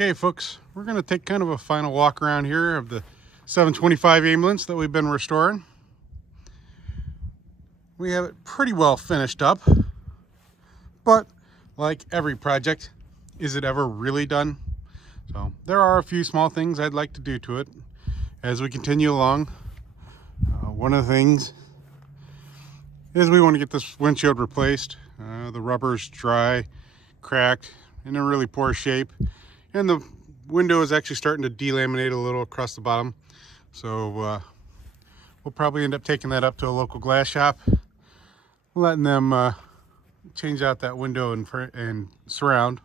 Okay, folks, we're going to take kind of a final walk around here of the 725 ambulance that we've been restoring. We have it pretty well finished up, but like every project, is it ever really done? So there are a few small things I'd like to do to it as we continue along. One of the things is we want to get this windshield replaced. The rubber's dry, cracked, in a really poor shape, and the window is actually starting to delaminate a little across the bottom. So we'll probably end up taking that up to a local glass shop, letting them change out that window and surround.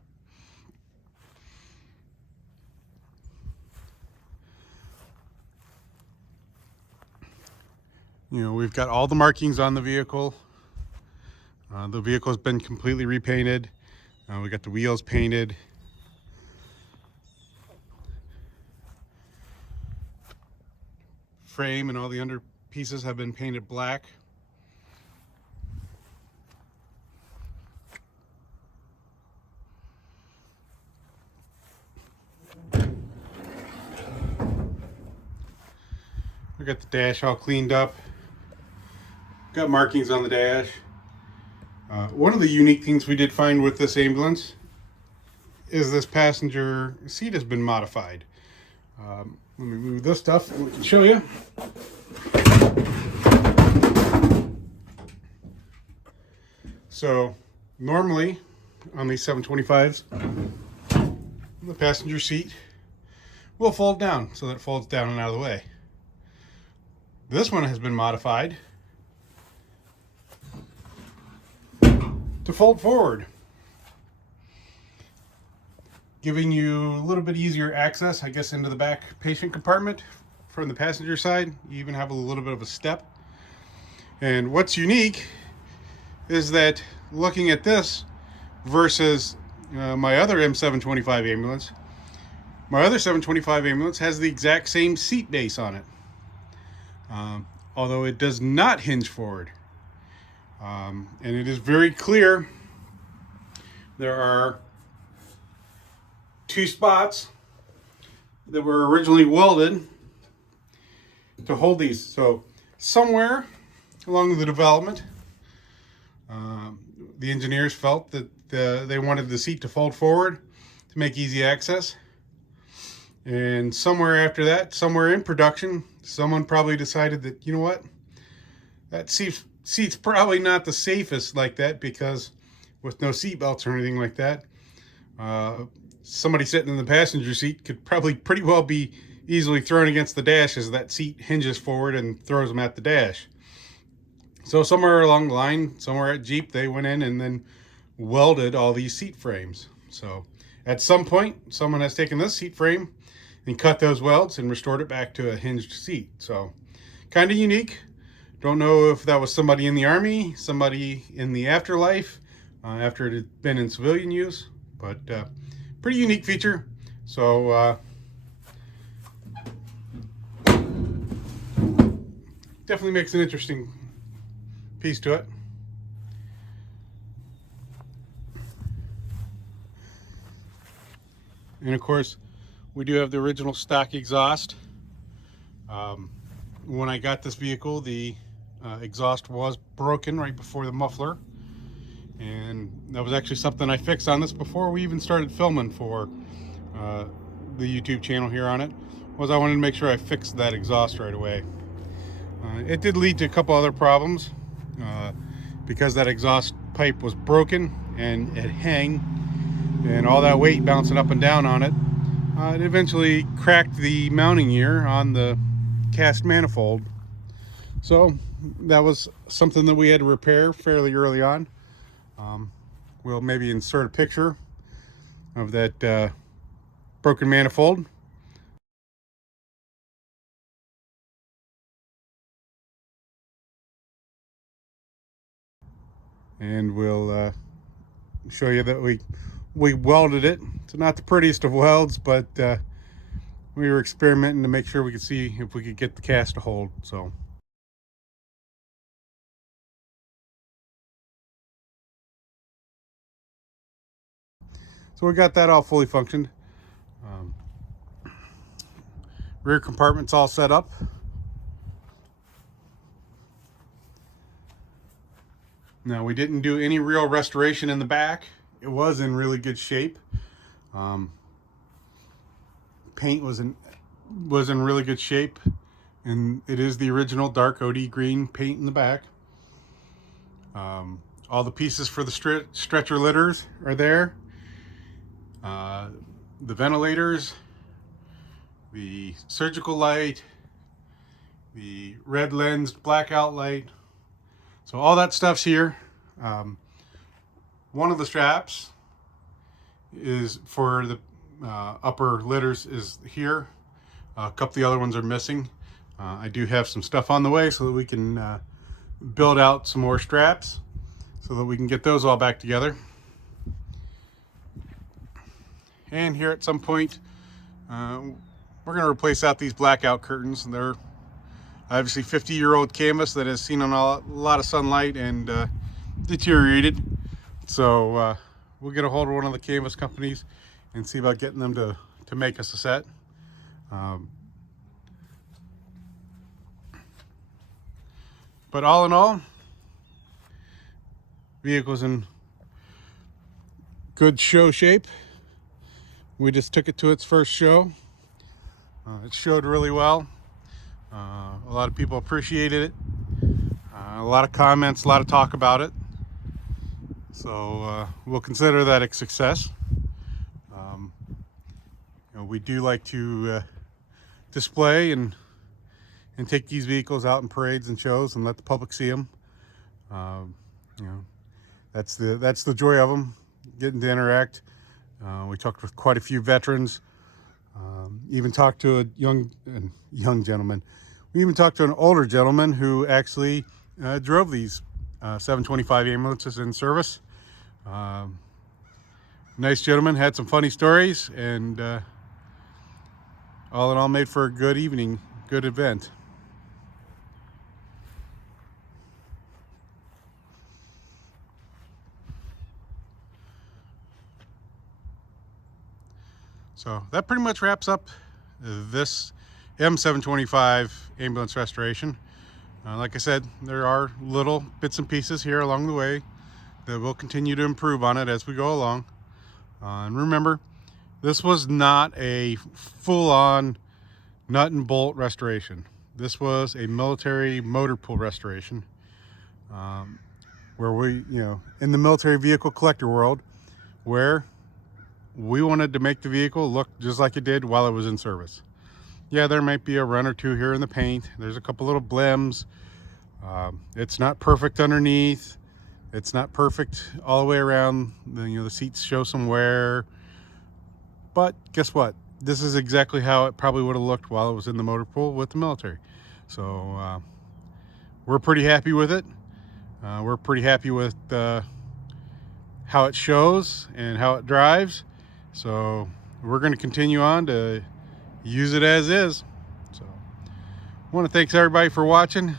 You know, we've got all the markings on the vehicle. The vehicle's been completely repainted. We got the wheels painted. Frame and all the under pieces have been painted black. We got the dash all cleaned up. Got markings on the dash. One of the unique things we did find with this ambulance is this passenger seat has been modified. Let me move this stuff and we can show you. So normally on these 725s, the passenger seat will fold down so that it folds down and out of the way. This one has been modified to fold forward, giving you a little bit easier access, I guess, into the back patient compartment from the passenger side. You even have a little bit of a step. And what's unique is that looking at this versus my other M725 ambulance, my other 725 ambulance has the exact same seat base on it, although it does not hinge forward. And it is very clear there are two spots that were originally welded to hold these. So somewhere along the development, the engineers felt that they wanted the seat to fold forward to make easy access. And somewhere after that, somewhere in production, someone probably decided that, you know what, that seat's probably not the safest like that, because with no seat belts or anything like that, somebody sitting in the passenger seat could probably pretty well be easily thrown against the dash as that seat hinges forward and throws them at the dash. So somewhere along the line, somewhere at Jeep, they went in and then welded all these seat frames. So at some point, someone has taken this seat frame and cut those welds and restored it back to a hinged seat. So kind of unique. Don't know if that was somebody in the Army, somebody in the afterlife, after it had been in civilian use, but pretty unique feature. So definitely makes an interesting piece to it. And of course, we do have the original stock exhaust. When I got this vehicle, the exhaust was broken right before the muffler, and that was actually something I fixed on this before we even started filming for the YouTube channel here on it. Was I wanted to make sure I fixed that exhaust right away. It did lead to a couple other problems because that exhaust pipe was broken and it hung, and all that weight bouncing up and down on it, it eventually cracked the mounting gear on the cast manifold. So that was something that we had to repair fairly early on. We'll maybe insert a picture of that broken manifold. And we'll show you that we welded it. It's not the prettiest of welds, but we were experimenting to make sure we could see if we could get the cast to hold. So we got that all fully functioned. Um, rear compartment's all set up. Now, we didn't do any real restoration in the back. It was in really good shape. Paint was in really good shape, and it is the original dark OD green paint in the back. All the pieces for the stretcher litters are there. The ventilators, the surgical light, the red lensed blackout light. So all that stuff's here. One of the straps is for the upper litters is here. A couple of the other ones are missing. I do have some stuff on the way so that we can build out some more straps so that we can get those all back together. And here at some point, we're going to replace out these blackout curtains. They're obviously 50-year-old canvas that has seen a lot of sunlight and deteriorated. So we'll get a hold of one of the canvas companies and see about getting them to make us a set. But all in all, vehicle's in good show shape. We just took it to its first show. It showed really well. A lot of people appreciated it. A lot of comments, a lot of talk about it. So we'll consider that a success. We do like to display and take these vehicles out in parades and shows and let the public see them. That's the joy of them, getting to interact. We talked with quite a few veterans. Even talked to a young gentleman. We even talked to an older gentleman who actually drove these 725 ambulances in service. Nice gentleman, had some funny stories, and all in all made for a good evening, good event. So that pretty much wraps up this M725 ambulance restoration. Like I said, there are little bits and pieces here along the way that we'll continue to improve on it as we go along. And remember, this was not a full-on nut and bolt restoration. This was a military motor pool restoration, where we, in the military vehicle collector world, where we wanted to make the vehicle look just like it did while it was in service. Yeah, there might be a run or two here in the paint. There's a couple little blems. It's not perfect underneath. It's not perfect all the way around. The seats show some wear. But guess what? This is exactly how it probably would have looked while it was in the motor pool with the military. So we're pretty happy with it. We're pretty happy with how it shows and how it drives. So we're going to continue on to use it as is. So I want to thank everybody for watching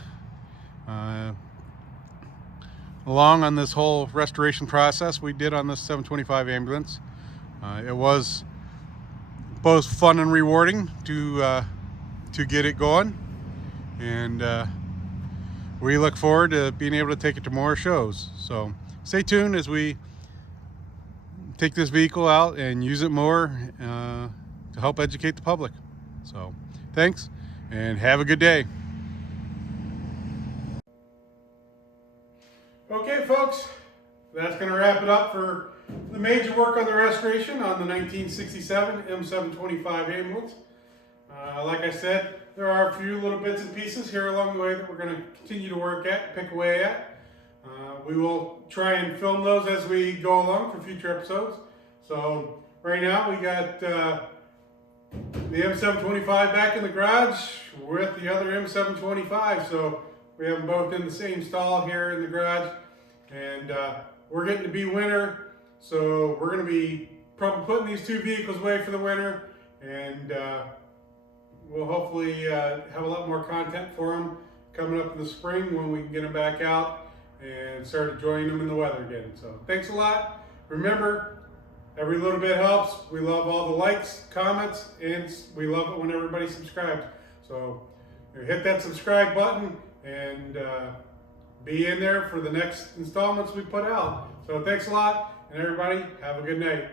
along on this whole restoration process we did on this 725 ambulance. It was both fun and rewarding to get it going, and we look forward to being able to take it to more shows. So stay tuned as we take this vehicle out and use it more to help educate the public. So thanks, and have a good day. Okay, folks, that's going to wrap it up for the major work on the restoration on the 1967 M725 ambulance. Like I said, there are a few little bits and pieces here along the way that we're going to continue to work at, pick away at. We will try and film those as we go along for future episodes. So right now we got the M725 back in the garage with the other M725. So we have them both in the same stall here in the garage, and we're getting to be winter, so we're going to be probably putting these two vehicles away for the winter, and we'll hopefully have a lot more content for them coming up in the spring when we can get them back out and start enjoying them in the weather again. So thanks a lot. Remember, Every little bit helps. We love all the likes, comments, and we love it when everybody subscribes. So hit that subscribe button and be in there for the next installments we put out. So thanks a lot, and everybody have a good night.